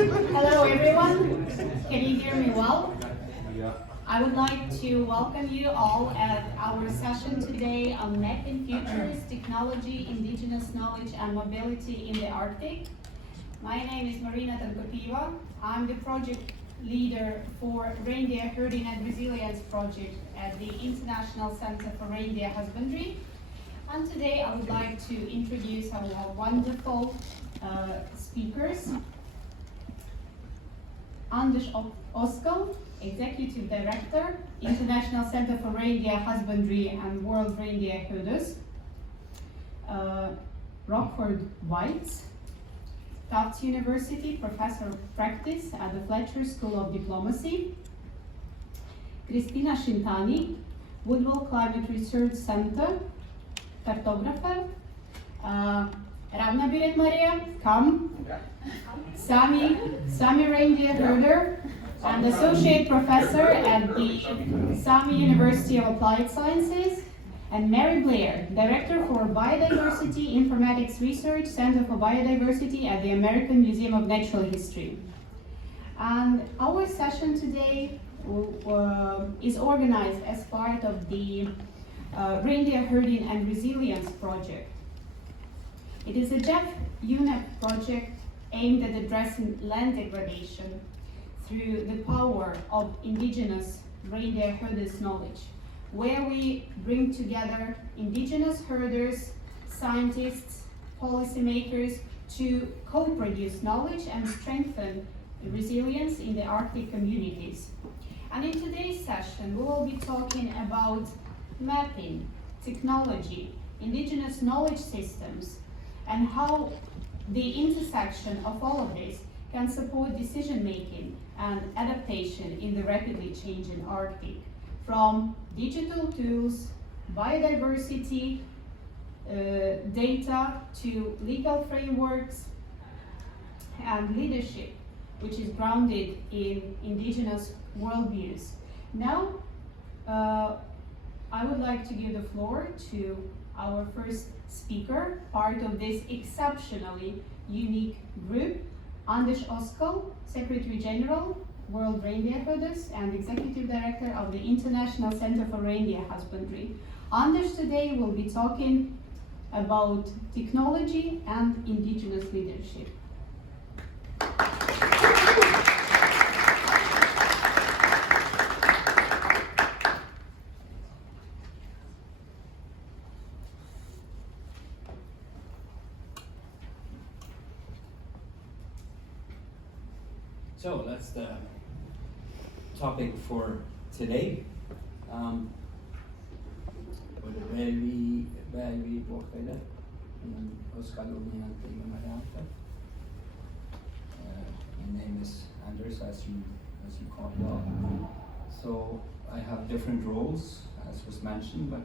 Hello everyone, can you hear me well? Yeah. I would like to welcome you all at our session today on Mapping Futures, Technology, Indigenous Knowledge and Mobility in the Arctic. My name is Marina Tankopiva. I'm the project leader for Reindeer Herding and Resilience project at the International Center for Reindeer Husbandry. And today I would like to introduce our wonderful speakers. Anders Oskal, Executive Director, International Center for Reindeer Husbandry and World Reindeer Herders. Rockford White, Tufts University Professor of Practice at the Fletcher School of Diplomacy. Kristina Shintani, Woodville Climate Research Center, cartographer. Ravna Biret Maria, come. Sami Reindeer Herder, and Associate Professor at the Sami University of Applied Sciences. And Mary Blair, Director for Biodiversity Informatics Research, Center for Biodiversity at the American Museum of Natural History. And our session today is organized as part of the Reindeer Herding and Resilience project. It is a Jeff UNEP project aimed at addressing land degradation through the power of indigenous reindeer herders' knowledge, where we bring together indigenous herders, scientists, policymakers to co-produce knowledge and strengthen resilience in the Arctic communities. And in today's session, we will be talking about mapping, technology, indigenous knowledge systems, and how the intersection of all of this can support decision-making and adaptation in the rapidly changing Arctic, from digital tools, biodiversity, data, to legal frameworks and leadership, which is grounded in indigenous worldviews. Now, I would like to give the floor to our first speaker, part of this exceptionally unique group, Anders Oskal, Secretary General, World Reindeer Herders, and Executive Director of the International Center for Reindeer Husbandry. Anders today will be talking about technology and indigenous leadership. So that's the topic for today. My name is Anders, as you called well. So I have different roles, as was mentioned, but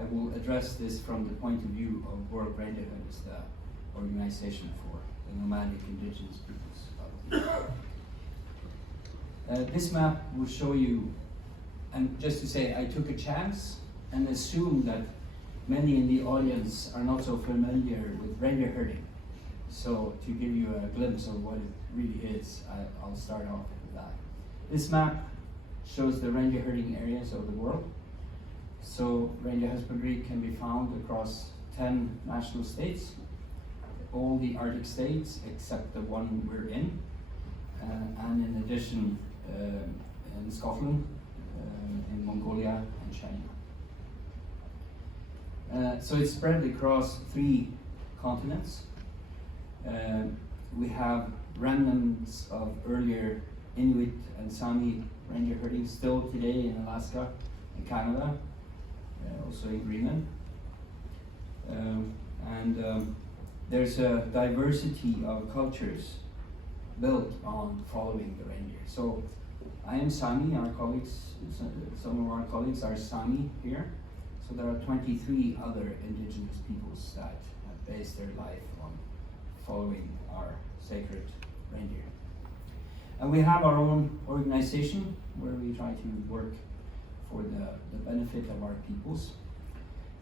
I will address this from the point of view of World Reindeer Herders, the organization for the nomadic indigenous peoples. This map will show you, and just to say, I took a chance and assumed that many in the audience are not so familiar with reindeer herding. So to give you a glimpse of what it really is, I'll start off with that. This map shows the reindeer herding areas of the world. So reindeer husbandry can be found across 10 national states, all the Arctic states except the one we're in. And in addition, in Scotland, in Mongolia, and China. So it's spread across 3 continents. We have remnants of earlier Inuit and Sami reindeer herding still today in Alaska and Canada, also in Greenland. There's a diversity of cultures built on following the reindeer. So I am Sami, our colleagues, some of our colleagues are Sami here. So there are 23 other indigenous peoples that have based their life on following our sacred reindeer. And we have our own organization where we try to work for the benefit of our peoples.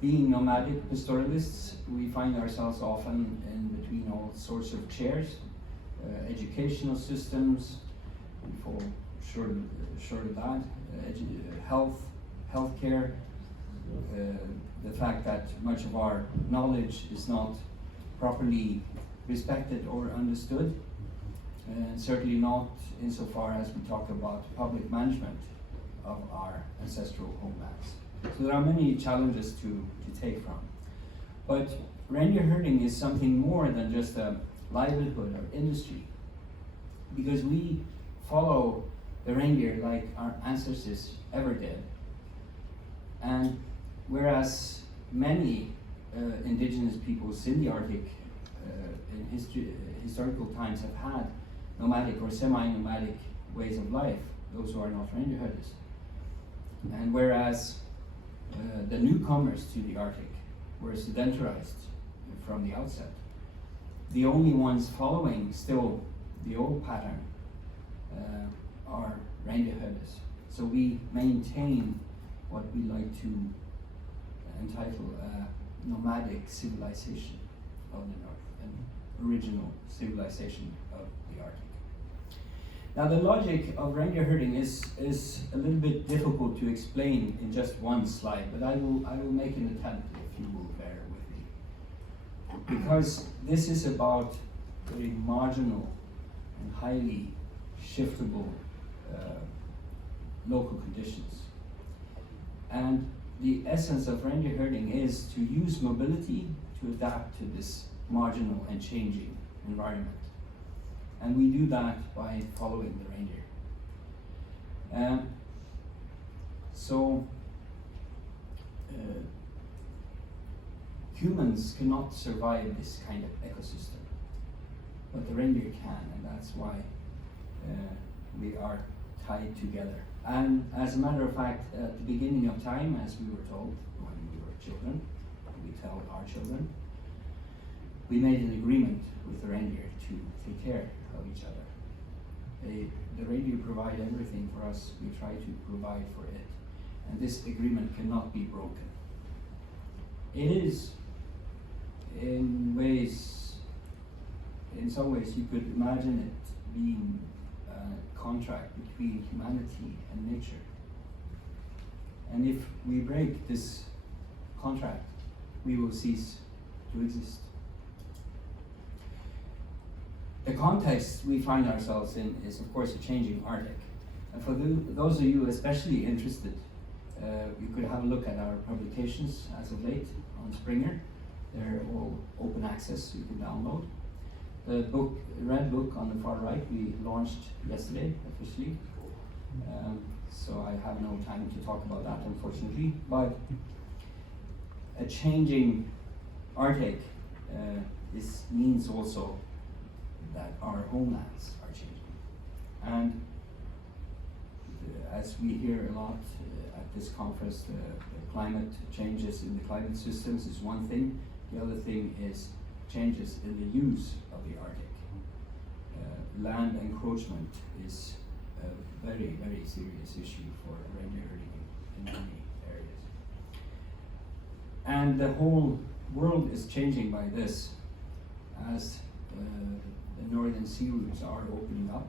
Being nomadic pastoralists, we find ourselves often in between all sorts of chairs. educational systems, we fall short of that, healthcare, the fact that much of our knowledge is not properly respected or understood, and certainly not insofar as we talk about public management of our ancestral homelands. So there are many challenges to take from. But reindeer herding is something more than just a livelihood or industry, because we follow the reindeer like our ancestors ever did. And whereas many indigenous peoples in the Arctic in historical times have had nomadic or semi-nomadic ways of life, those who are not reindeer herders. And whereas the newcomers to the Arctic were sedentarized from the outset, the only ones following still the old pattern are reindeer herders. So we maintain what we like to entitle a nomadic civilization of the North, an original civilization of the Arctic. Now the logic of reindeer herding is a little bit difficult to explain in just one slide, but I will make an attempt if you will bear with me. Because this is about very marginal and highly shiftable local conditions. And the essence of reindeer herding is to use mobility to adapt to this marginal and changing environment. And we do that by following the reindeer. Humans cannot survive this kind of ecosystem, but the reindeer can, and that's why we are tied together. And as a matter of fact, at the beginning of time, as we were told when we were children, we tell our children, we made an agreement with the reindeer to take care of each other. The reindeer provide everything for us, we try to provide for it. And this agreement cannot be broken. It is, in some ways, you could imagine it being a contract between humanity and nature. And if we break this contract, we will cease to exist. The context we find ourselves in is, of course, a changing Arctic. And for those of you especially interested, you could have a look at our publications as of late on Springer. They're all open access, you can download. The red book on the far right, we launched yesterday officially. So I have no time to talk about that, unfortunately. But a changing Arctic means also that our homelands are changing. And as we hear a lot at this conference, the climate changes in the climate systems is one thing. The other thing is changes in the use of the Arctic. Land encroachment is a very, very serious issue for reindeer herding in many areas. And the whole world is changing by this as the northern sea routes are opening up.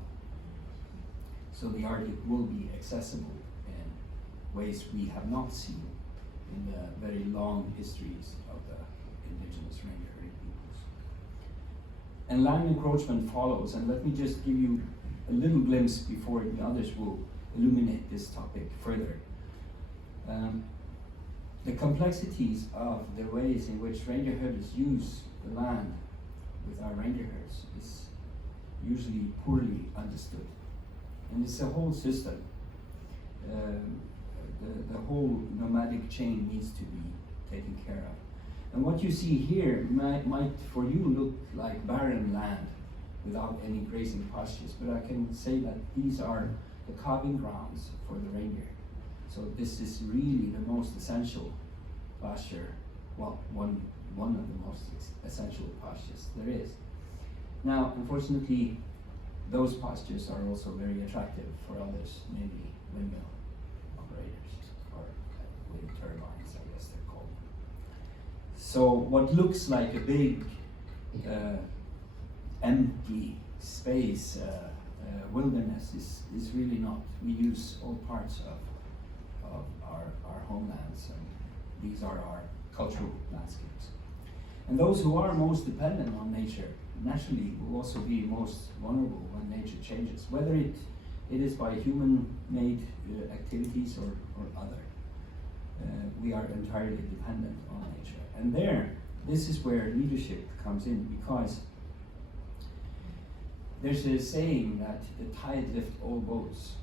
So the Arctic will be accessible in ways we have not seen in the very long histories of the indigenous reindeer herding peoples. And land encroachment follows, and let me just give you a little glimpse before the others will illuminate this topic further. The complexities of the ways in which reindeer herders use the land with our reindeer herds is usually poorly understood. And it's a whole system. The whole nomadic chain needs to be taken care of. And what you see here might for you look like barren land without any grazing pastures, but I can say that these are the calving grounds for the reindeer. So this is really the most essential pasture, well, one of the most essential pastures there is. Now, unfortunately, those pastures are also very attractive for others, namely windmill operators, or wind turbines, I guess they're called. So what looks like a big empty space, wilderness is really not. We use all parts of our homelands, and these are our cultural landscapes. And those who are most dependent on nature naturally will also be most vulnerable when nature changes, whether it is by human-made activities or other. We are entirely dependent on nature. And this is where leadership comes in, because there's a saying that the tide lifts all boats.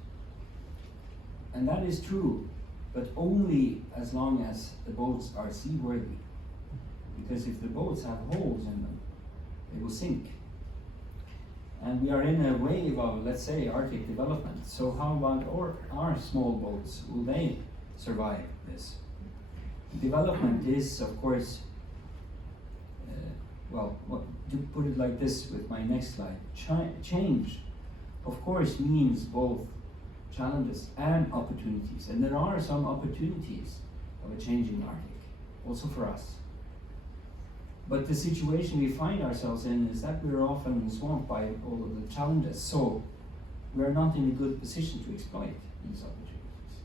And that is true, but only as long as the boats are seaworthy. Because if the boats have holes in them, they will sink. And we are in a wave of, let's say, Arctic development. So how about our small boats? Will they survive this? Development is, of course, to put it like this with my next slide, change, of course, means both challenges and opportunities. And there are some opportunities of a changing Arctic, also for us. But the situation we find ourselves in is that we're often swamped by all of the challenges, so we're not in a good position to exploit these opportunities.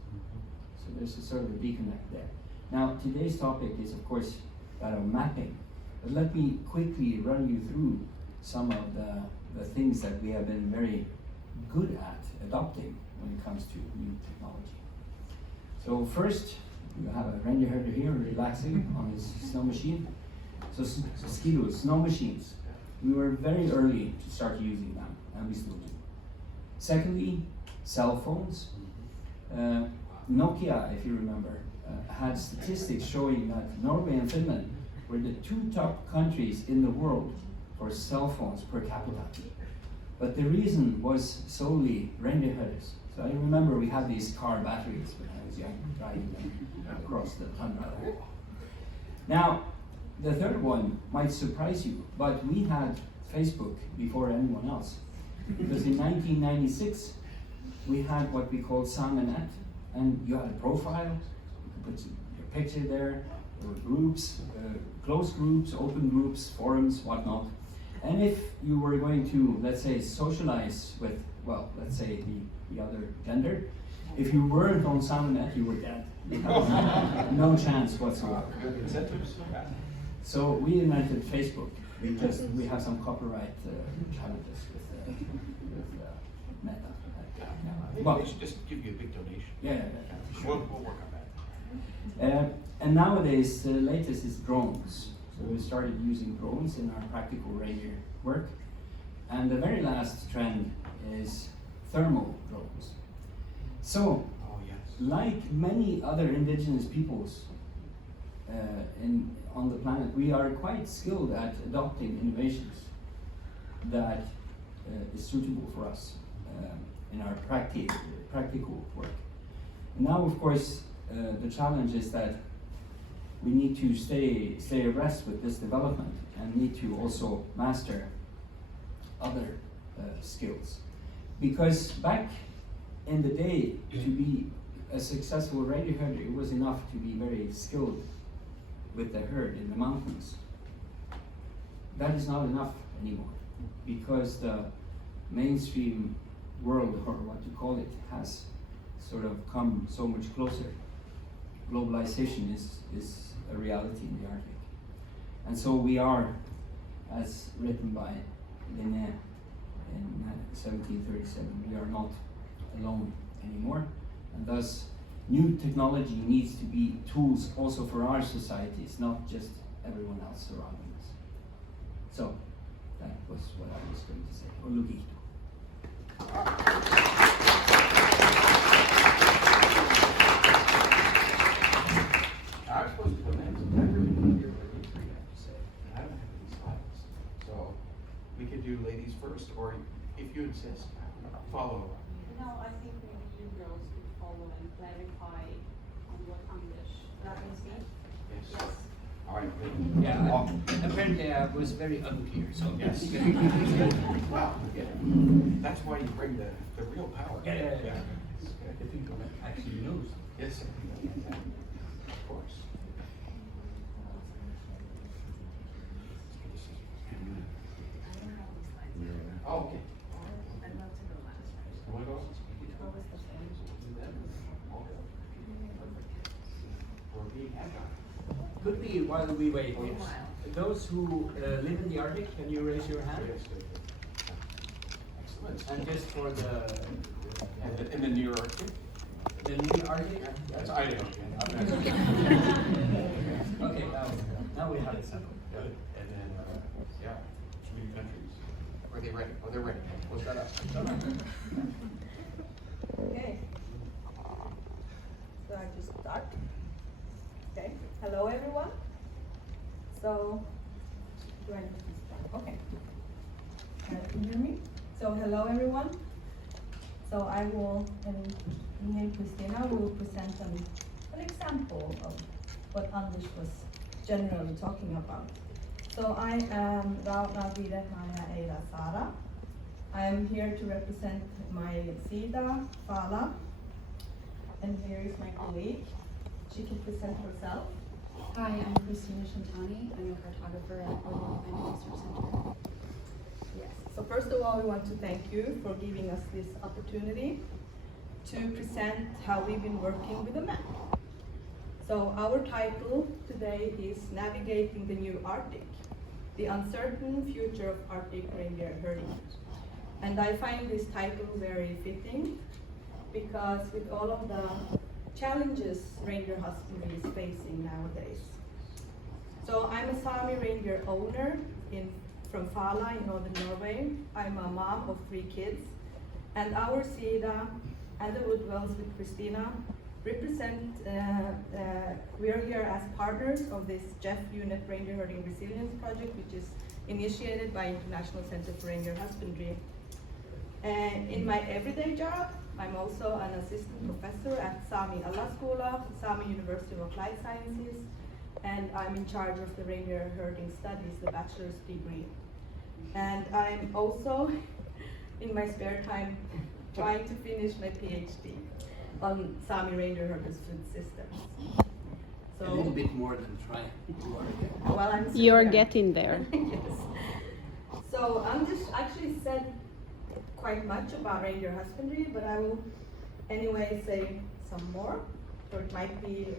So there's a sort of a disconnect there. Now, today's topic is, of course, that of mapping. But let me quickly run you through some of the things that we have been very good at adopting when it comes to new technology. So first, you have a reindeer herder here relaxing on his snow machine. So skidos, snow machines. We were very early to start using them, and we still do. Secondly, cell phones. Nokia, if you remember, had statistics showing that Norway and Finland were the two top countries in the world for cell phones per capita. But the reason was solely reindeer herders. So I remember we had these car batteries when I was young, driving them across the tundra there. Now, the third one might surprise you, but we had Facebook before anyone else. Because in 1996, we had what we called Samenet, and you had a profile, you could put your picture there, there were groups, closed groups, open groups, forums, whatnot. And if you were going to, let's say, socialize with, well, let's say the other gender, if you weren't on Samenet, you were dead. You had no chance whatsoever. So we invented Facebook. We have some copyright challenges with Meta. But they should just give you a big donation. Yeah. We'll work on that. And nowadays, the latest is drones. So we started using drones in our practical reindeer work. And the very last trend is thermal drones. So, like many other indigenous peoples on the planet, we are quite skilled at adopting innovations that is suitable for us in our practical work. And now, of course, the challenge is that we need to stay abreast with this development and need to also master other skills. Because back in the day, to be a successful reindeer herder, it was enough to be very skilled with the herd in the mountains. That is not enough anymore, because the mainstream world, or what you call it, has sort of come so much closer. Globalization is a reality in the Arctic. And so we are, as written by Linné in 1737, we are not alone anymore. And thus, new technology needs to be tools also for our societies, not just everyone else surrounding us. So, that was what I was going to say. Olugito. I was supposed to come in, so I really didn't hear what you have to say. And I don't have any slides. So, we could do ladies first, or if you insist, follow. No, I think maybe you girls could follow and clarify on what English that means me. Yes. Yes. All right. Yeah, apparently I was very unclear, so Yes. Wow. Yeah. That's why you bring the real power. Yeah. The people that actually knows. Yes, sir. Of course. Oh, okay. I'd love to go last. You wanna go? What was the thing? Okay. We're being agile. Could be while we wait. For a while. Those who live in the Arctic, can you raise your hand? Yes, good, good. Excellent. And just for the In the New York. the new Arctic. That's Idaho. Okay, now we have it settled. Good. And then, yeah, community countries. Are they ready? Oh, they're ready. We'll shut up. Okay. So I just start. Okay. Hello, everyone. So, do I need to start? Okay. Can you hear me? So, hello, everyone. So, I will, and me and Christina will present an example of what Anders was generally talking about. So, I am Rauna Vire Maya Eira Sara. I am here to represent my Sida, Fala, and here is my colleague. She can present herself. Hi, I'm Christina Shantani. I'm a cartographer at Global Climate Research Center. Yes. So first of all, we want to thank you for giving us this opportunity to present how we've been working with the map. So our title today is Navigating the New Arctic, the Uncertain Future of Arctic Reindeer Herding. And I find this title very fitting because with all of the challenges reindeer husbandry is facing nowadays. So I'm a Sami reindeer owner from Fala in northern Norway. I'm a mom of 3 kids, and our Sida and the Woodwells with Christina represent, we are here as partners of this Jeff Unit Reindeer Herding Resilience Project, which is initiated by International Center for Reindeer Husbandry. In my everyday job, I'm also an assistant professor at Sami Alaskola, Sami University of Applied Sciences, and I'm in charge of the reindeer herding studies, the bachelor's degree. And I'm also, in my spare time, trying to finish my PhD on Sami reindeer herders' food systems. A little bit more than trying. Well, I'm still You're there. getting there. Yes. So Anders actually said quite much about reindeer husbandry, but I will anyway say some more, or it might be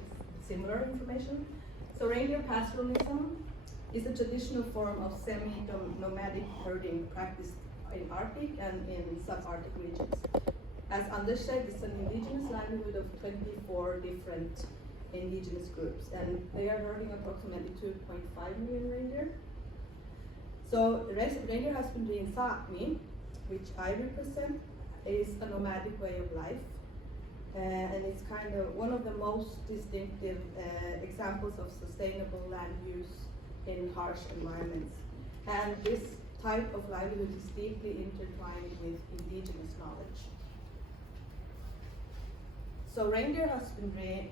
similar information. So reindeer pastoralism is a traditional form of semi-nomadic herding practiced in Arctic and in subarctic regions. As Anders said, it's an indigenous livelihood of 24 different indigenous groups, and they are herding approximately 2.5 million reindeer. So reindeer husbandry in Sápmi, which I represent, is a nomadic way of life, and it's kind of one of the most distinctive examples of sustainable land use in harsh environments. And this type of livelihood is deeply intertwined with indigenous knowledge. So reindeer husbandry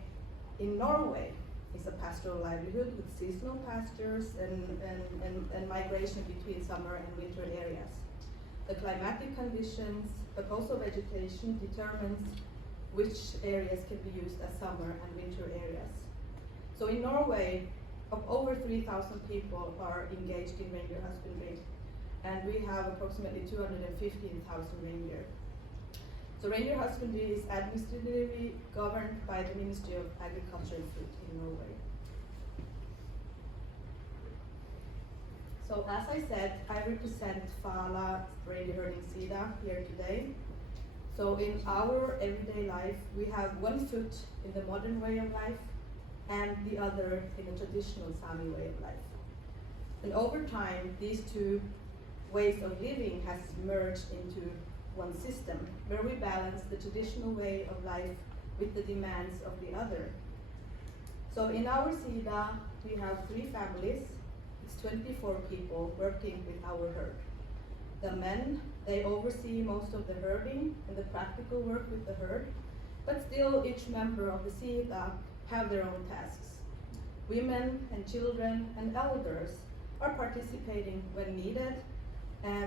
in Norway is a pastoral livelihood with seasonal pastures and migration between summer and winter areas. The climatic conditions, but also vegetation, determines which areas can be used as summer and winter areas. So in Norway, of over 3,000 people are engaged in reindeer husbandry, and we have approximately 215,000 reindeer. So reindeer husbandry is administratively governed by the Ministry of Agriculture and Food in Norway. So as I said, I represent Fala reindeer herding Sida here today. So in our everyday life, we have one foot in the modern way of life and the other in a traditional Sami way of life. And over time, these two ways of living has merged into one system where we balance the traditional way of life with the demands of the other. So in our Sida, we have 3 families. It's 24 people working with our herd. The men, they oversee most of the herding and the practical work with the herd, but still each member of the Sida have their own tasks. Women and children and elders are participating when needed,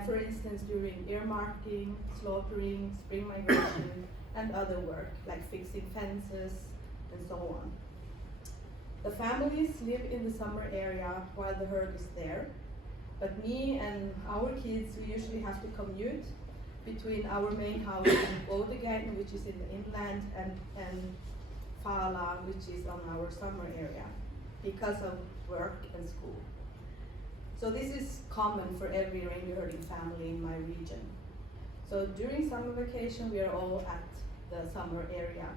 for instance during earmarking, slaughtering, spring migration, and other work like fixing fences and so on. The families live in the summer area while the herd is there, But me and our kids, we usually have to commute between our main house in Bodø, which is in the inland, and Fala, which is on our summer area, because of work and school. So this is common for every reindeer herding family in my region. So during summer vacation, we are all at the summer area.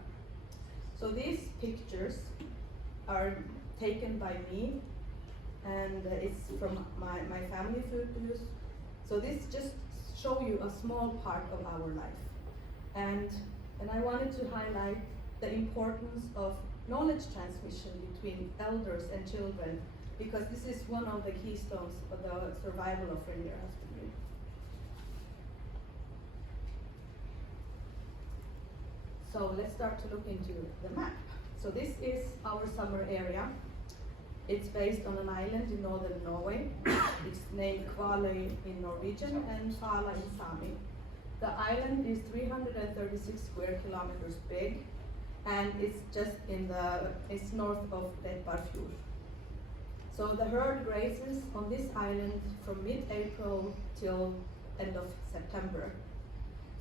So these pictures are taken by me, and it's from my family photos. So this just show you a small part of our life. And I wanted to highlight the importance of knowledge transmission between elders and children, because this is one of the keystones of the survival of reindeer husbandry. So let's start to look into the map. So this is our summer area. It's based on an island in northern Norway. It's named Kvaløy in Norwegian and Fala in Sami. The island is 336 square kilometers big, and it's just it's north of Ledbarfjord. So the herd grazes on this island from mid-April till end of September.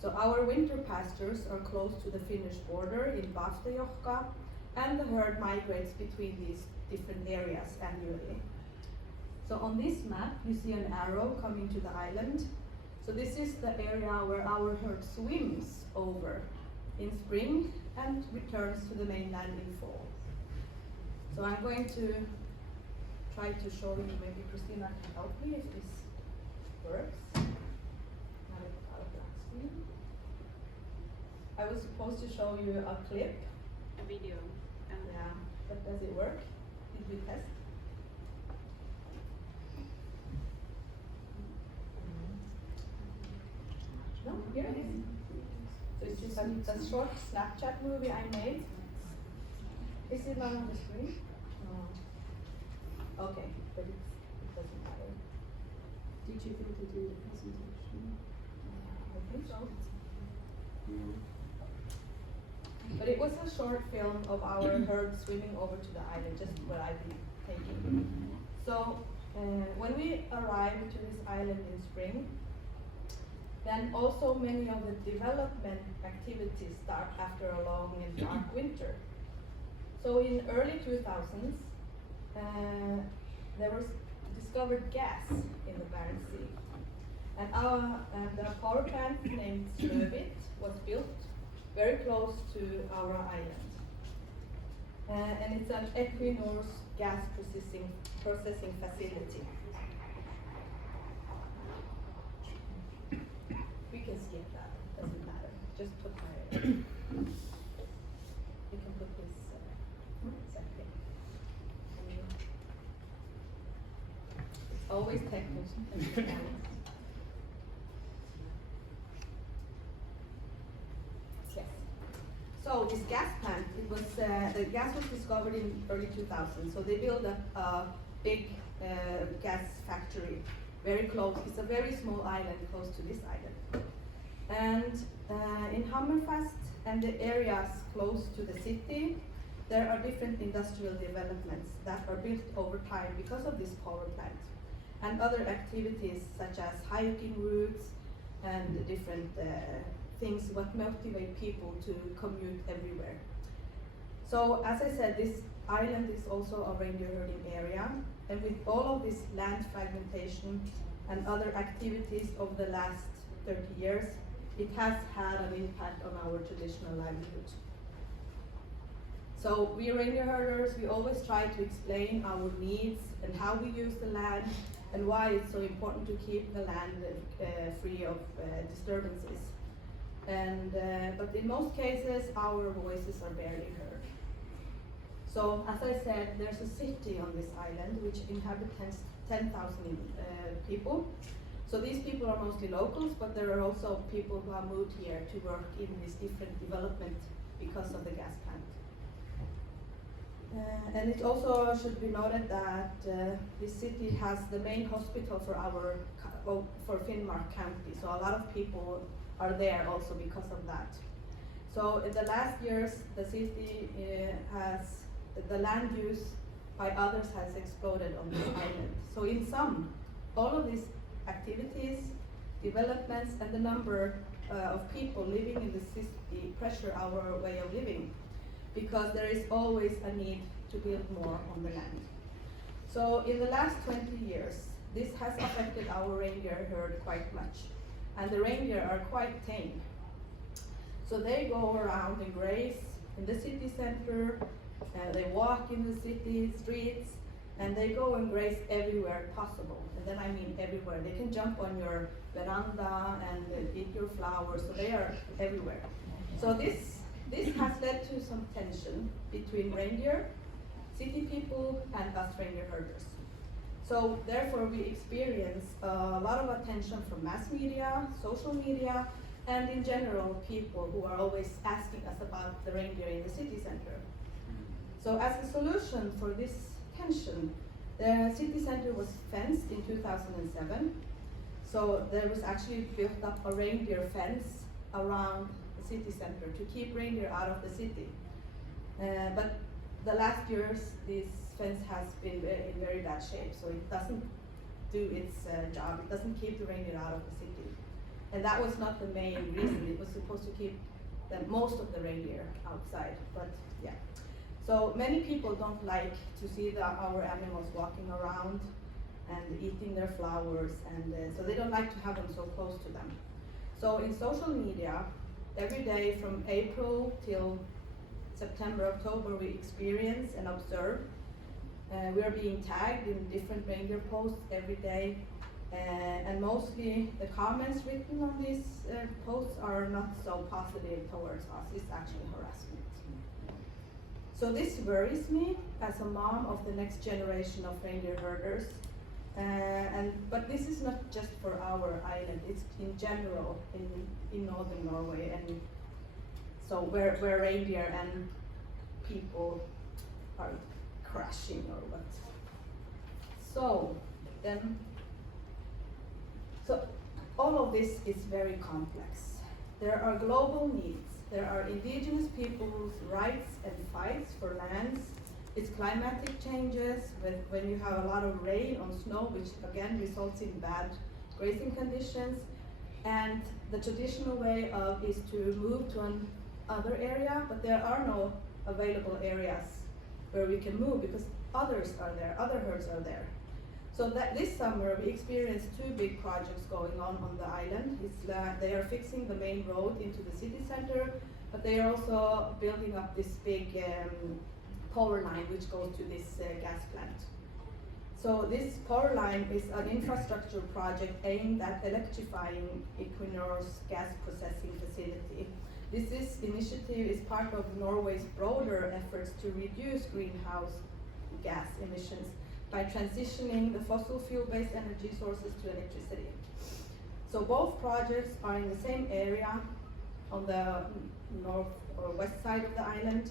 So our winter pastures are close to the Finnish border in Vastajohka, and the herd migrates between these different areas annually. So on this map, you see an arrow coming to the island. So this is the area where our herd swims over in spring and returns to the mainland in fall. So I'm going to try to show you, maybe Christina can help me if this works. Now it's out of black screen. I was supposed to show you a clip. A video. Yeah, but does it work? Did we test? No, here it is. So it's just a short Snapchat movie I made. Is it not on the screen? No. Okay, but it doesn't matter. Did you think to do the presentation? I think so. But it was a short film of our herd swimming over to the island, just what I've been taking. So when we arrived to this island in spring, then also many of the development activities start after a long and dark winter. So in early 2000s, there was discovered gas in the Barents Sea. And the power plant named Snøhvit was built very close to our island. And it's an Equinor's gas processing facility. We can skip that, doesn't matter. Just put my, you can put this second. It's always technical. Yes. So this gas plant, it was the gas was discovered in early 2000. So they built a big gas factory very close. It's a very small island close to this island. And in Hammerfest and the areas close to the city, there are different industrial developments that are built over time because of this power plant, and other activities such as hiking routes and different things what motivate people to commute everywhere. So as I said, this island is also a reindeer herding area, and with all of this land fragmentation and other activities over the last 30 years, it has had an impact on our traditional livelihood. So we reindeer herders, we always try to explain our needs and how we use the land and why it's so important to keep the land free of disturbances. And but in most cases, our voices are barely heard. So as I said, there's a city on this island which inhabits 10,000 people. So these people are mostly locals, but there are also people who have moved here to work in this different development because of the gas plant. And it also should be noted that this city has the main hospital for Finnmark County. So a lot of people are there also because of that. So in the last years, the city the land use by others has exploded on this island. So in some all of these activities, developments, and the number of people living in the city pressure our way of living, because there is always a need to build more on the land. So in the last 20 years, this has affected our reindeer herd quite much, and the reindeer are quite tame. So they go around and graze in the city center, they walk in the city streets, and they go and graze everywhere possible. And then I mean everywhere. They can jump on your veranda and eat your flowers, so they are everywhere. So this has led to some tension between reindeer, city people, and us reindeer herders. So therefore we experience a lot of attention from mass media, social media, and in general people who are always asking us about the reindeer in the city center. So as a solution for this tension, the city center was fenced in 2007. So there was actually built up a reindeer fence around the city center to keep reindeer out of the city. But the last years, this fence has been in very bad shape, so it doesn't do its job. It doesn't keep the reindeer out of the city. And that was not the main reason. It was supposed to keep most of the reindeer outside, but yeah. So many people don't like to see our animals walking around and eating their flowers, and so they don't like to have them so close to them. So in social media, every day from April till September, October, we experience and observe. We are being tagged in different reindeer posts every day, and mostly the comments written on these posts are not so positive towards us. It's actually harassment. So this worries me as a mom of the next generation of reindeer herders. But this is not just for our island, it's in general in northern Norway, and so where reindeer and people are crashing or what. So all of this is very complex. There are global needs. There are indigenous people's rights and fights for lands. It's climatic changes when you have a lot of rain or snow, which again results in bad grazing conditions. And the traditional way is to move to another area, but there are no available areas where we can move because others are there, other herds are there. So that this summer we experienced two big projects going on the island. They are fixing the main road into the city center, but they are also building up this big power line which goes to this gas plant. So this power line is an infrastructure project aimed at electrifying Equinor's gas processing facility. This initiative is part of Norway's broader efforts to reduce greenhouse gas emissions by transitioning the fossil fuel-based energy sources to electricity. So both projects are in the same area on the north or west side of the island,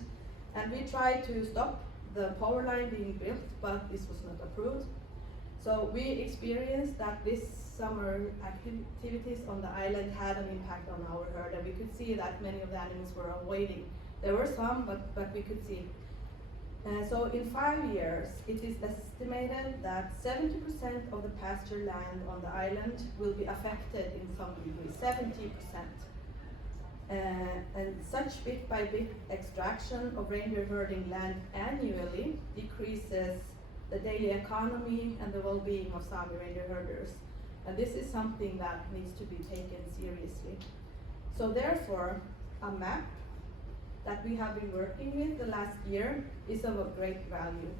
and we tried to stop the power line being built, but this was not approved. So we experienced that this summer activities on the island had an impact on our herd, and we could see that many of the animals were waiting. There were some, but we could see. So in 5 years, it is estimated that 70% of the pasture land on the island will be affected in some degree, 70%. And such bit by bit extraction of reindeer herding land annually decreases the daily economy and the well-being of Sami reindeer herders. And this is something that needs to be taken seriously. So therefore, a map that we have been working with the last year is of a great value,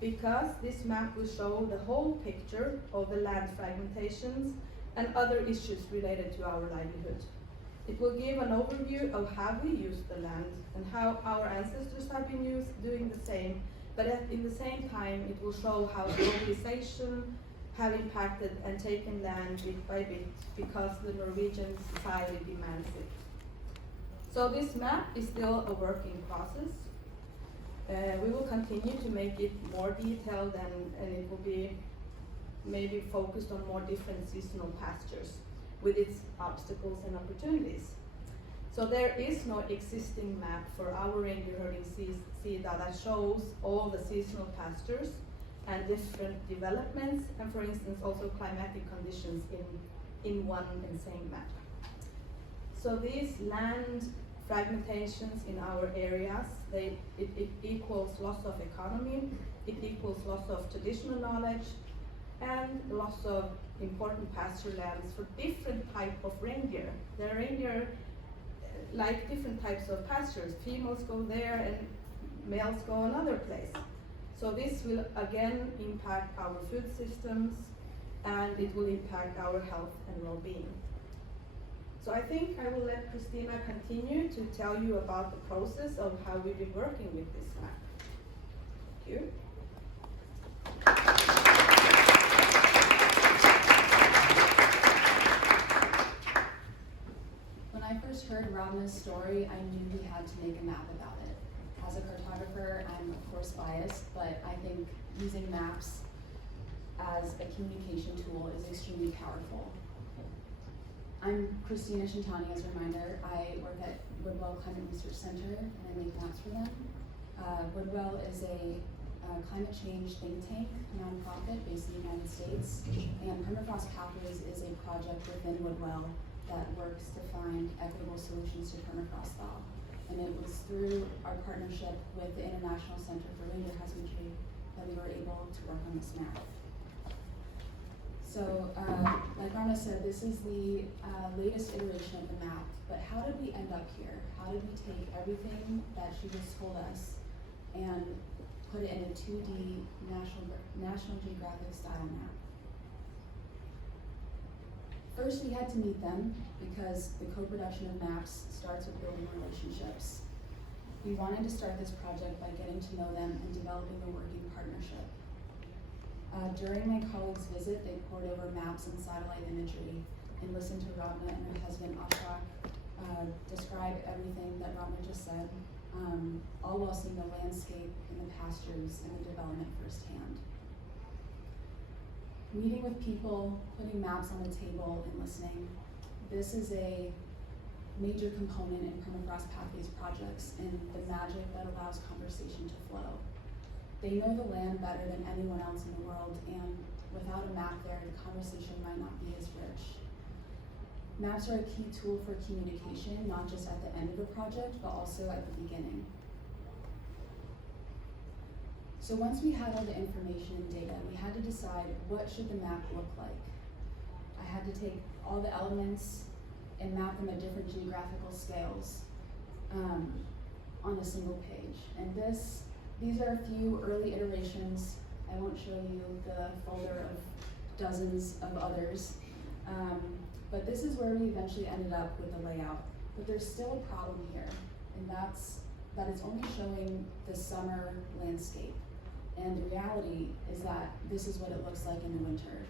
because this map will show the whole picture of the land fragmentations and other issues related to our livelihood. It will give an overview of how we use the land and how our ancestors have been doing the same, but in the same time it will show how globalization have impacted and taken land bit by bit because the Norwegian society demands it. So this map is still a working process. We will continue to make it more detailed, and it will be maybe focused on more different seasonal pastures with its obstacles and opportunities. So there is no existing map for our reindeer herding SIDA that shows all the seasonal pastures and different developments, and for instance also climatic conditions in one and same map. So these land fragmentations in our areas, it equals loss of economy, it equals loss of traditional knowledge, and loss of important pasture lands for different type of reindeer. The reindeer like different types of pastures. Females go there and males go another place. So this will again impact our food systems, and it will impact our health and well-being. So I think I will let Christina continue to tell you about the process of how we've been working with this map. Thank you. When I first heard Ravna's story, I knew we had to make a map about it. As a cartographer, I'm of course biased, but I think using maps as a communication tool is extremely powerful. I'm Christina Shintani, as a reminder. I work at Woodwell Climate Research Center and I make maps for them. Woodwell is a climate change think tank, nonprofit based in the United States, and Permafrost Pathways is a project within Woodwell that works to find equitable solutions to permafrost thaw. And it was through our partnership with the International Center for Reindeer Husbandry that we were able to work on this map. So, like Rana said, this is the latest iteration of the map, but how did we end up here? How did we take everything that she just told us and put it in a 2D National Geographic style map? First, we had to meet them because the co-production of maps starts with building relationships. We wanted to start this project by getting to know them and developing a working partnership. During my colleague's visit, they poured over maps and satellite imagery and listened to Ravna and her husband Ashok describe everything that Ravna just said, all while seeing the landscape and the pastures and the development firsthand. Meeting with people, putting maps on the table, and listening. This is a major component in Permafrost Pathways projects and the magic that allows conversation to flow. They know the land better than anyone else in the world, and without a map there, the conversation might not be as rich. Maps are a key tool for communication, not just at the end of a project, but also at the beginning. So once we had all the information and data, we had to decide what should the map look like. I had to take all the elements and map them at different geographical scales on a single page. And these are a few early iterations. I won't show you the folder of dozens of others, but this is where we eventually ended up with the layout. But there's still a problem here, and that's that it's only showing the summer landscape. And the reality is that this is what it looks like in the winter.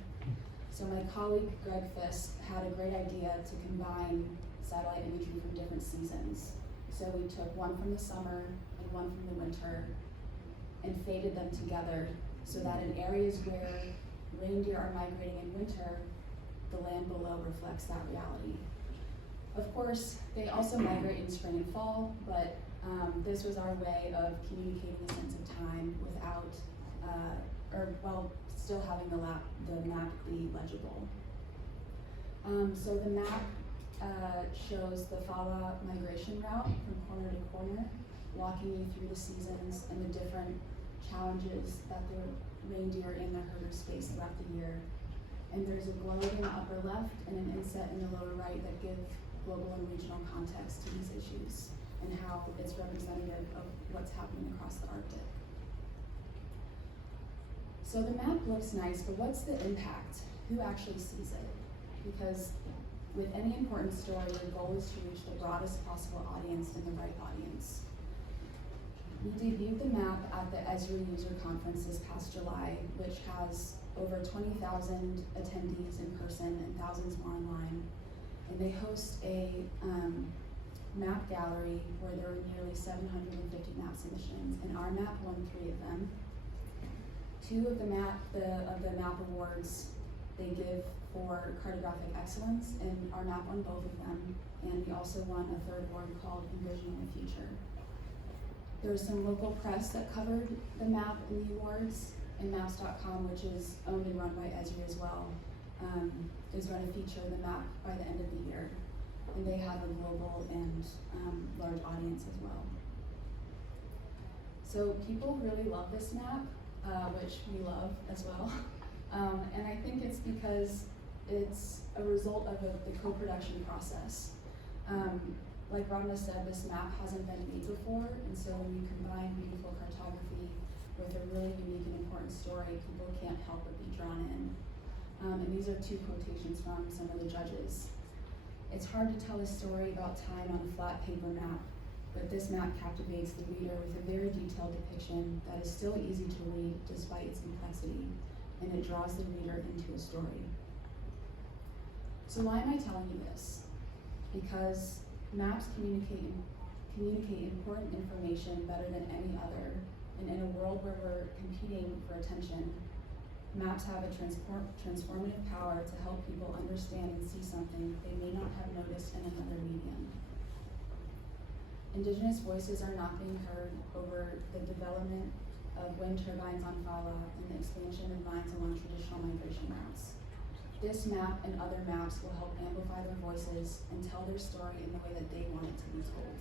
So my colleague Greg Fisk had a great idea to combine satellite imagery from different seasons. So we took one from the summer and one from the winter and faded them together so that in areas where reindeer are migrating in winter, the land below reflects that reality. Of course, they also migrate in spring and fall, but this was our way of communicating a sense of time without, while still having the map be legible. So the map shows the Fala migration route from corner to corner, walking you through the seasons and the different challenges that the reindeer and their herders face throughout the year. And there's a globe in the upper left and an inset in the lower right that give global and regional context to these issues and how it's representative of what's happening across the Arctic. So the map looks nice, but what's the impact? Who actually sees it? Because with any important story, the goal is to reach the broadest possible audience and the right audience. We debuted the map at the Esri User Conference this past July, which has over 20,000 attendees in person and thousands more online. And they host a map gallery where there were nearly 750 map submissions, and our map won 3 of them. 2 of the map awards they give for cartographic excellence, and our map won both of them. And we also won a 3rd award called Envisioning the Future. There was some local press that covered the map in the awards, and Maps.com, which is owned and run by Esri as well, is going to feature the map by the end of the year. And they have a global and large audience as well. So people really love this map, which we love as well. And I think it's because it's a result of the co-production process. Like Rhonda said, this map hasn't been made before, and so when you combine beautiful cartography with a really unique and important story, people can't help but be drawn in. And these are two quotations from some of the judges. It's hard to tell a story about time on a flat paper map, but this map captivates the reader with a very detailed depiction that is still easy to read despite its complexity, and it draws the reader into a story. So why am I telling you this? Because maps communicate important information better than any other, and in a world where we're competing for attention, maps have a transformative power to help people understand and see something they may not have noticed in another medium. Indigenous voices are not being heard over the development of wind turbines on Fala and the expansion of mines along traditional migration routes. This map and other maps will help amplify their voices and tell their story in the way that they want it to be told.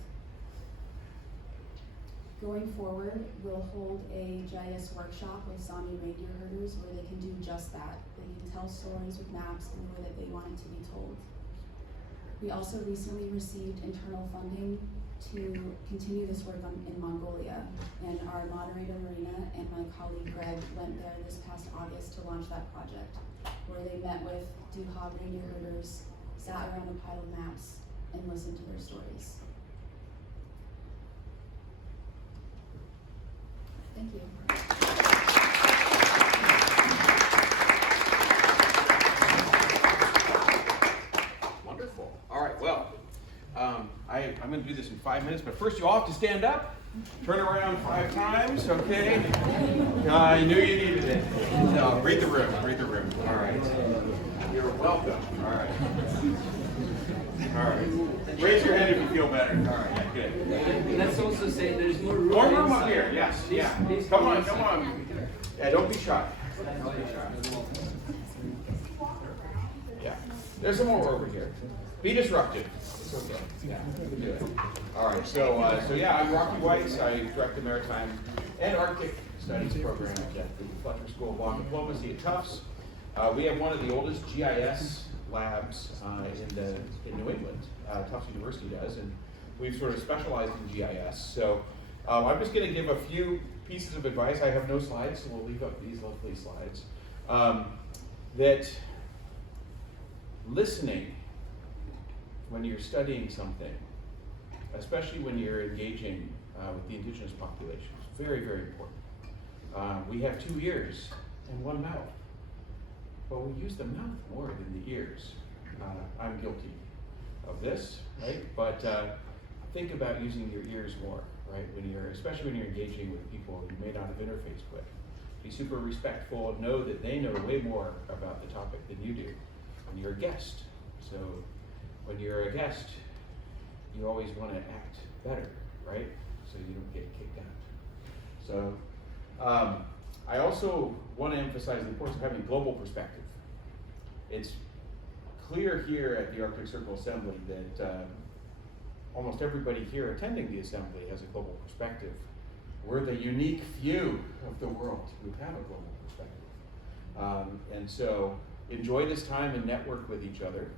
Going forward, we'll hold a GIS workshop with Sami reindeer herders where they can do just that. They can tell stories with maps in the way that they want it to be told. We also recently received internal funding to continue this work in Mongolia, and our moderator Marina and my colleague Greg went there this past August to launch that project, where they met with Duha reindeer herders, sat around a pile of maps, and listened to their stories. Thank you. Wonderful. All right, well, I'm going to do this in 5 minutes, but first you all have to stand up, turn around 5 times, okay? I knew you needed it. No, read the room, read the room. All right. You're welcome. All right. All right. Raise your hand if you feel better. All right, good. Let's also say there's more room. More room up inside. here, yes, yeah. Please Come on, inside. come on. Yeah, don't be shy. Yeah. There's some more over here. Be disruptive. It's okay. Yeah, you can do it. All right, so yeah, I'm Rocky Weiss. I direct the Maritime and Arctic Studies program at the Fletcher School of Law and Diplomacy at Tufts. We have one of the oldest GIS labs in New England. Tufts University does, and we've sort of specialized in GIS. So I'm just going to give a few pieces of advice. I have no slides, so we'll leave up these lovely slides. That listening when you're studying something, especially when you're engaging with the indigenous population, is very, very important. We have 2 ears and 1 mouth, but we use the mouth more than the ears. I'm guilty of this, right? But think about using your ears more, right? Especially when you're engaging with people you may not have interfaced with. Be super respectful, know that they know way more about the topic than you do. And you're a guest. So when you're a guest, you always want to act better, right? So you don't get kicked out. So I also want to emphasize the importance of having a global perspective. It's clear here at the Arctic Circle Assembly that almost everybody here attending the assembly has a global perspective. We're the unique few of the world who have a global perspective. And so enjoy this time and network with each other.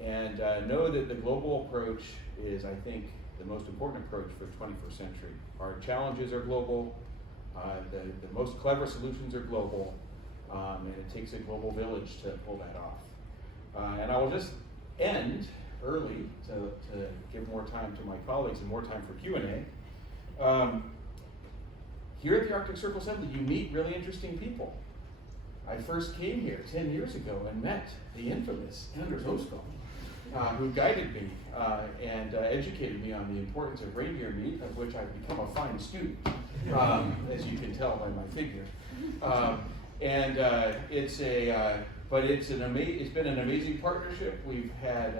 And know that the global approach is, I think, the most important approach for the 21st century. Our challenges are global. The most clever solutions are global. And it takes a global village to pull that off. And I will just end early to give more time to my colleagues and more time for Q&A. Here at the Arctic Circle Assembly, you meet really interesting people. I first came here 10 years ago and met the infamous Anders Oskal, who guided me and educated me on the importance of reindeer meat, of which I've become a fine student, as you can tell by my figure. It's been an amazing partnership. We've had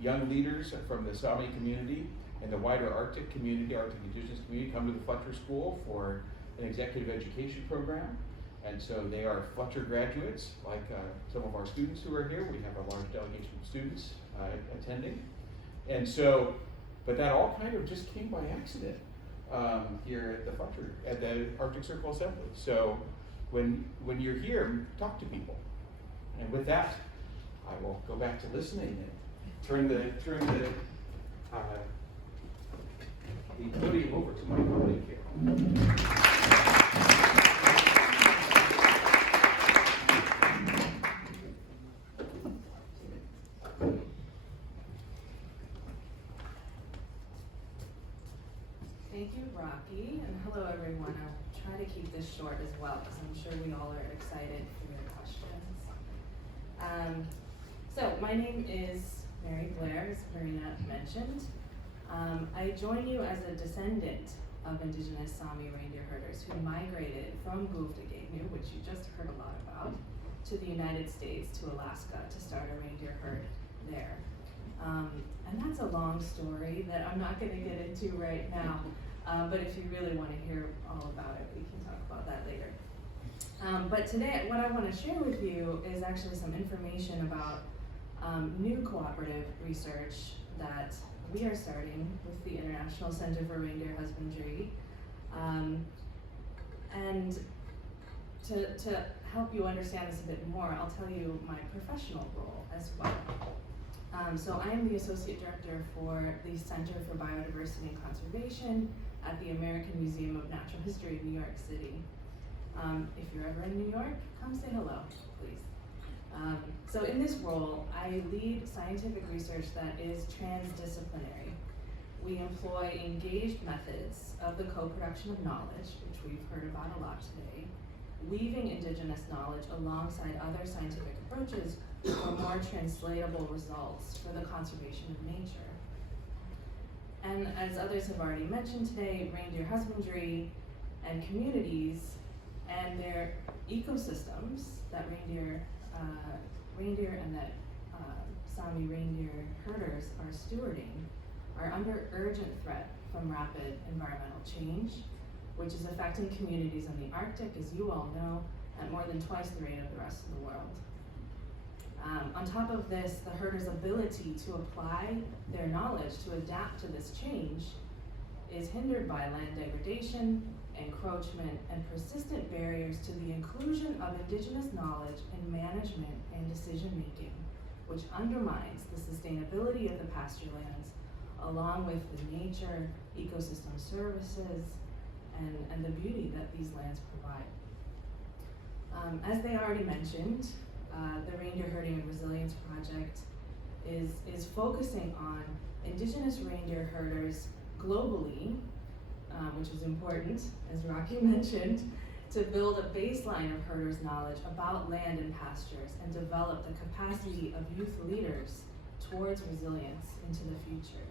young leaders from the Sami community and the wider Arctic community, Arctic Indigenous community, come to the Fletcher School for an executive education program, and so they are Fletcher graduates, like some of our students who are here. We have a large delegation of students attending. And so, but that all kind of just came by accident here at the Fletcher, at the Arctic Circle Assembly. So when you're here, talk to people. And with that, I will go back to listening and turn the podium over to my colleague here. Thank you, Rocky, and hello everyone. I'll try to keep this short as well, because I'm sure we all are excited for your questions. So my name is Mary Blair, as Marina mentioned. I join you as a descendant of Indigenous Sami reindeer herders who migrated from Guvdagenu, which you just heard a lot about, to the United States, to Alaska, to start a reindeer herd there. And that's a long story that I'm not going to get into right now, but if you really want to hear all about it, we can talk about that later. But today, what I want to share with you is actually some information about new cooperative research that we are starting with the International Center for Reindeer Husbandry. And to help you understand this a bit more, I'll tell you my professional role as well. So I am the Associate Director for the Center for Biodiversity and Conservation at the American Museum of Natural History in New York City. If you're ever in New York, come say hello, please. So in this role, I lead scientific research that is transdisciplinary. We employ engaged methods of the co-production of knowledge, which we've heard about a lot today, weaving Indigenous knowledge alongside other scientific approaches for more translatable results for the conservation of nature. And as others have already mentioned today, reindeer husbandry and communities and their ecosystems that reindeer and that Sami reindeer herders are stewarding are under urgent threat from rapid environmental change, which is affecting communities in the Arctic, as you all know, at more than twice the rate of the rest of the world. On top of this, the herders' ability to apply their knowledge to adapt to this change is hindered by land degradation, encroachment, and persistent barriers to the inclusion of Indigenous knowledge in management and decision-making, which undermines the sustainability of the pasture lands, along with the nature, ecosystem services, and the beauty that these lands provide. As they already mentioned, the Reindeer Herding and Resilience Project is focusing on Indigenous reindeer herders globally, which is important, as Rocky mentioned, to build a baseline of herders' knowledge about land and pastures and develop the capacity of youth leaders towards resilience into the future.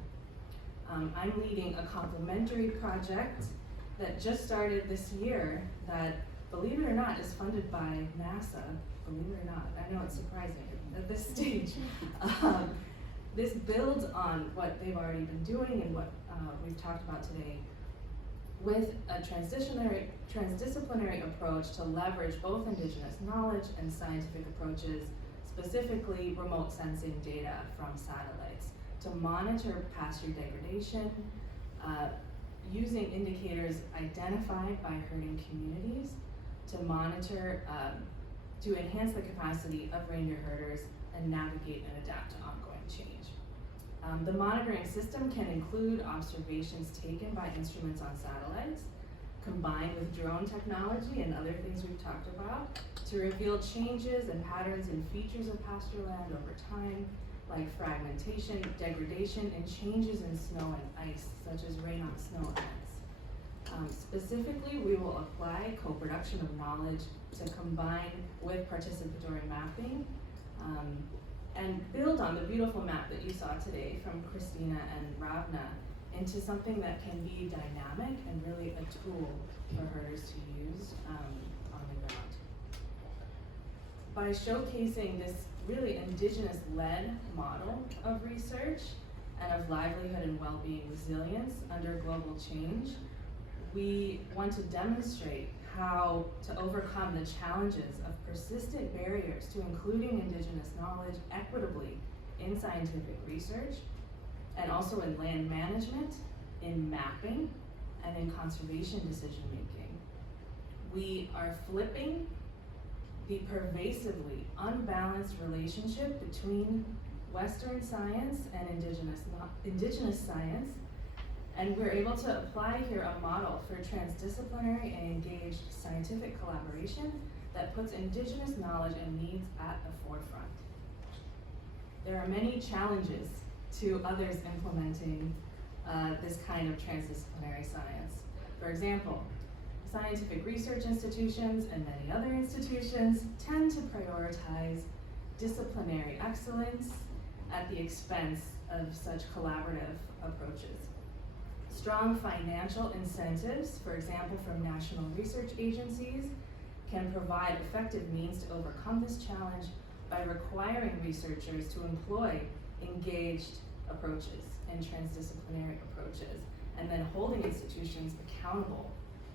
I'm leading a complementary project that just started this year that, believe it or not, is funded by NASA. Believe it or not, I know it's surprising at this stage. This builds on what they've already been doing and what we've talked about today, with a transdisciplinary approach to leverage both Indigenous knowledge and scientific approaches, specifically remote sensing data from satellites, to monitor pasture degradation, using indicators identified by herding communities to monitor, to enhance the capacity of reindeer herders and navigate and adapt to ongoing change. The monitoring system can include observations taken by instruments on satellites, combined with drone technology and other things we've talked about, to reveal changes and patterns and features of pasture land over time, like fragmentation, degradation, and changes in snow and ice, such as rain on snow events. Specifically, we will apply co-production of knowledge to combine with participatory mapping, and build on the beautiful map that you saw today from Christina and Ravna into something that can be dynamic and really a tool for herders to use on the ground. By showcasing this really Indigenous-led model of research and of livelihood and well-being resilience under global change, we want to demonstrate how to overcome the challenges of persistent barriers to including Indigenous knowledge equitably in scientific research, and also in land management, in mapping, and in conservation decision making. We are flipping the pervasively unbalanced relationship between Western science and Indigenous science, and we're able to apply here a model for transdisciplinary and engaged scientific collaboration that puts Indigenous knowledge and needs at the forefront. There are many challenges to others implementing this kind of transdisciplinary science. For example, scientific research institutions and many other institutions tend to prioritize disciplinary excellence at the expense of such collaborative approaches. Strong financial incentives, for example, from national research agencies, can provide effective means to overcome this challenge by requiring researchers to employ engaged approaches and transdisciplinary approaches, and then holding institutions accountable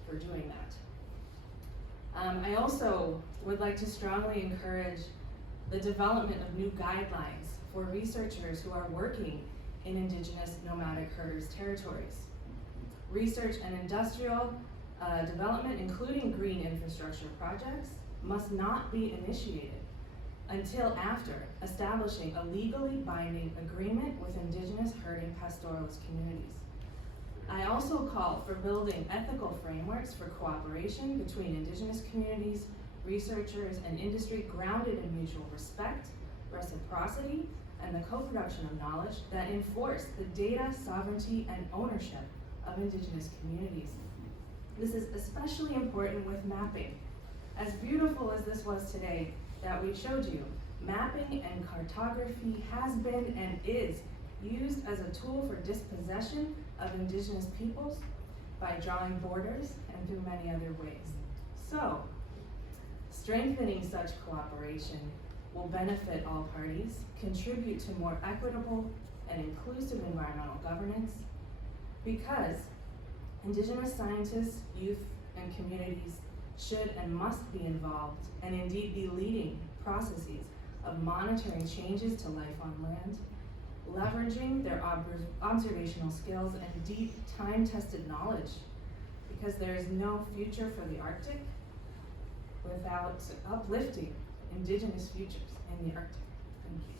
for doing that. I also would like to strongly encourage the development of new guidelines for researchers who are working in Indigenous nomadic herders' territories. Research and industrial development, including green infrastructure projects, must not be initiated until after establishing a legally binding agreement with Indigenous herding pastoralist communities. I also call for building ethical frameworks for cooperation between Indigenous communities, researchers, and industry grounded in mutual respect, reciprocity, and the co-production of knowledge that enforce the data, sovereignty, and ownership of Indigenous communities. This is especially important with mapping. As beautiful as this was today that we showed you, mapping and cartography has been and is used as a tool for dispossession of Indigenous peoples by drawing borders and through many other ways. So, strengthening such cooperation will benefit all parties, contribute to more equitable and inclusive environmental governance, because Indigenous scientists, youth, and communities should and must be involved, and indeed be leading processes of monitoring changes to life on land, leveraging their observational skills and deep, time-tested knowledge, because there is no future for the Arctic without uplifting Indigenous futures in the Arctic. Thank you.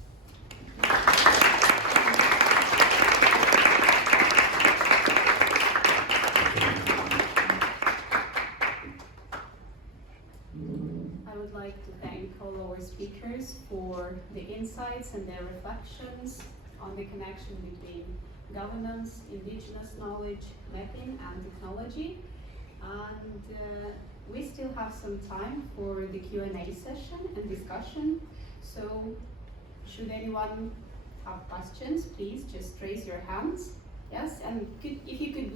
I would like to thank all our speakers for the insights and their reflections on the connection between governance, Indigenous knowledge, mapping, and technology. And we still have some time for the Q&A session and discussion. So should anyone have questions, please just raise your hands. Yes, and if you could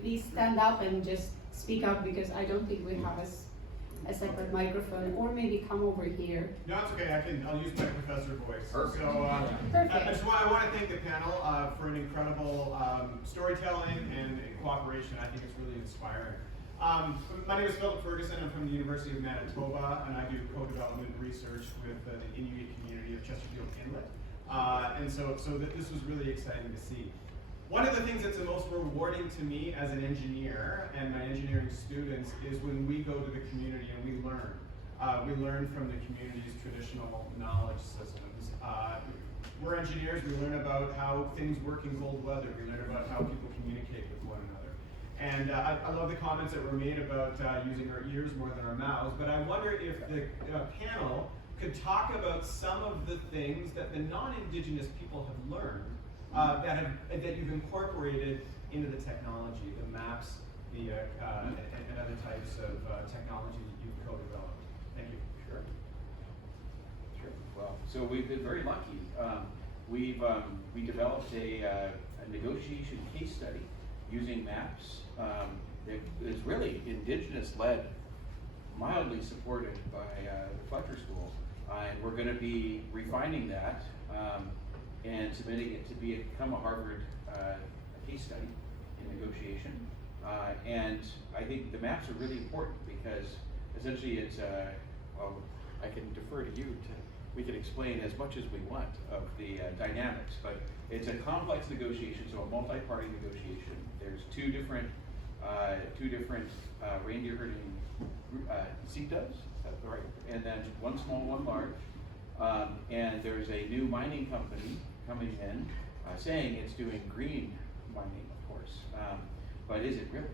please stand up and just speak up, because I don't think we have a separate microphone, or maybe come over here. No, it's okay. I'll use my professor voice. Perfect. So, Perfect. I want to thank the panel for an incredible storytelling and cooperation. I think it's really inspiring. My name is Philip Ferguson. I'm from the University of Manitoba, and I do co-development research with the Inuit community of Chesterfield Inlet. And so this was really exciting to see. One of the things that's the most rewarding to me as an engineer and my engineering students is when we go to the community and we learn. We learn from the community's traditional knowledge systems. We're engineers, we learn about how things work in cold weather. We learn about how people communicate with one another. And I love the comments that were made about using our ears more than our mouths, but I wonder if the panel could talk about some of the things that the non-Indigenous people have learned that you've incorporated into the technology, the maps, and other types of technology that you've co-developed. Thank you. Sure. Well, so we've been very lucky. We developed a negotiation case study using maps. It is really Indigenous-led, mildly supported by the Fletcher School, and we're going to be refining that and submitting it to become a Harvard case study in negotiation. And I think the maps are really important because essentially it's, well, I can defer to you we can explain as much as we want of the dynamics, but it's a complex negotiation, so a multi-party negotiation. There's two different reindeer herding seat does, right? And then one small, one large. And there's a new mining company coming in saying it's doing green mining, of course, but is it really?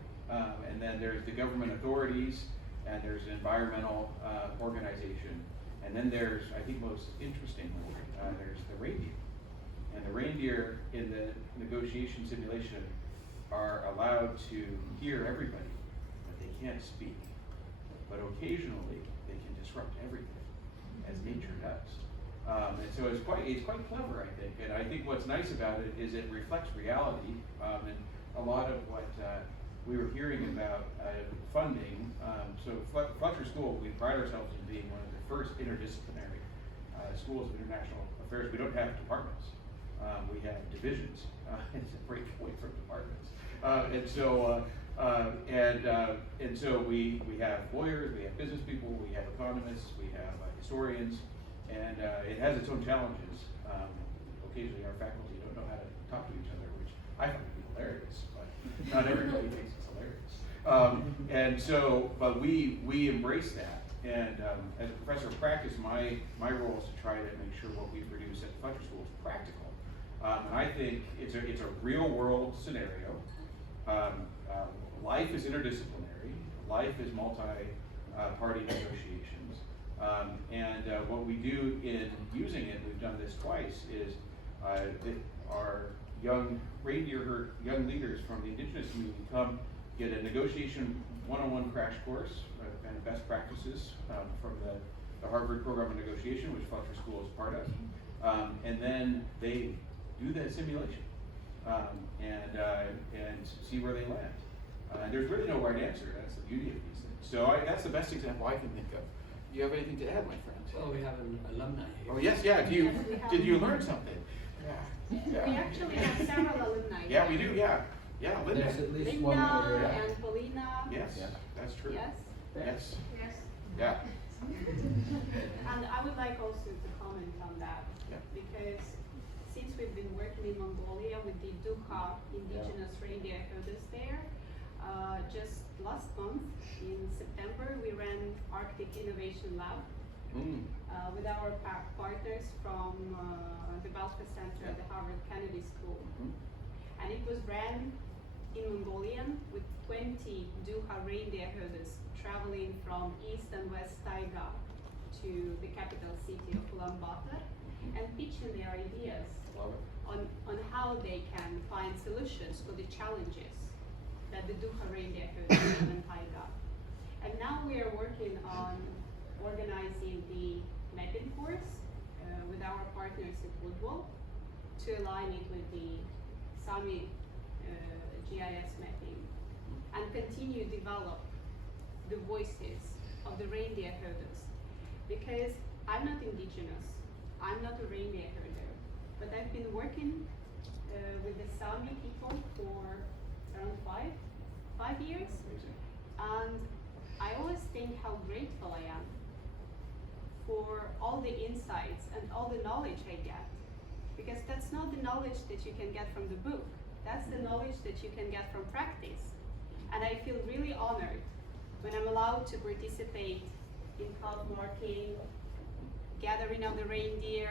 And then there's the government authorities, and there's an environmental organization, and then there's, I think most interestingly, there's the reindeer. And the reindeer in the negotiation simulation are allowed to hear everybody, but they can't speak. But occasionally they can disrupt everything, as nature does. And so it's quite clever, I think. And I think what's nice about it is it reflects reality. And a lot of what we were hearing about funding. So Fletcher School, we pride ourselves in being one of the first interdisciplinary schools of international affairs. We don't have departments. We have divisions. It's a break away from departments. And so we have lawyers, we have business people, we have economists, we have historians, and it has its own challenges. Occasionally our faculty don't know how to talk to each other, which I find to be hilarious, but not everybody thinks it's hilarious. But we embrace that. And as a professor of practice, my role is to try to make sure what we produce at the Fletcher School is practical. And I think it's a real world scenario. Life is interdisciplinary. Life is multi-party negotiations. What we do in using it, we've done this twice, is our young leaders from the Indigenous community come get a negotiation one-on-one crash course and best practices from the Harvard Program of Negotiation, which Fletcher School is part of. And then they do the simulation and see where they land. There's really no right answer. That's the beauty of these things. So that's the best example I can think of. Do you have anything to add, my friend? Well, we have an alumni here. Oh yes, yeah. Did you learn something? Yeah. We actually have several alumni. Yeah, we do. Yeah, yeah. Linda. There's at least Linda one more. and Paulina. Yes, that's true. Yes. Yes. Yes. Yeah. And I would like also to comment on that, Yeah. because since we've been working in Mongolia with the Dukha Indigenous reindeer herders there, just last month in September we ran Arctic Innovation Lab with our partners from the Balfour Center at the Harvard Kennedy School. And it was ran in Mongolian with 20 Dukha reindeer herders traveling from east and west Taiga to the capital city of Ulaanbaatar and pitching their ideas on how they can find solutions for the challenges that the Dukha reindeer herders have in Taiga. And now we are working on organizing the mapping course with our partners at Woodwall to align it with the Sami GIS mapping and continue to develop the voices of the reindeer herders. Because I'm not indigenous, I'm not a reindeer herder, but I've been working with the Sami people for around five years. And I always think how grateful I am for all the insights and all the knowledge I get. Because that's not the knowledge that you can get from the book. That's the knowledge that you can get from practice. And I feel really honored when I'm allowed to participate in calf marking, gathering of the reindeer,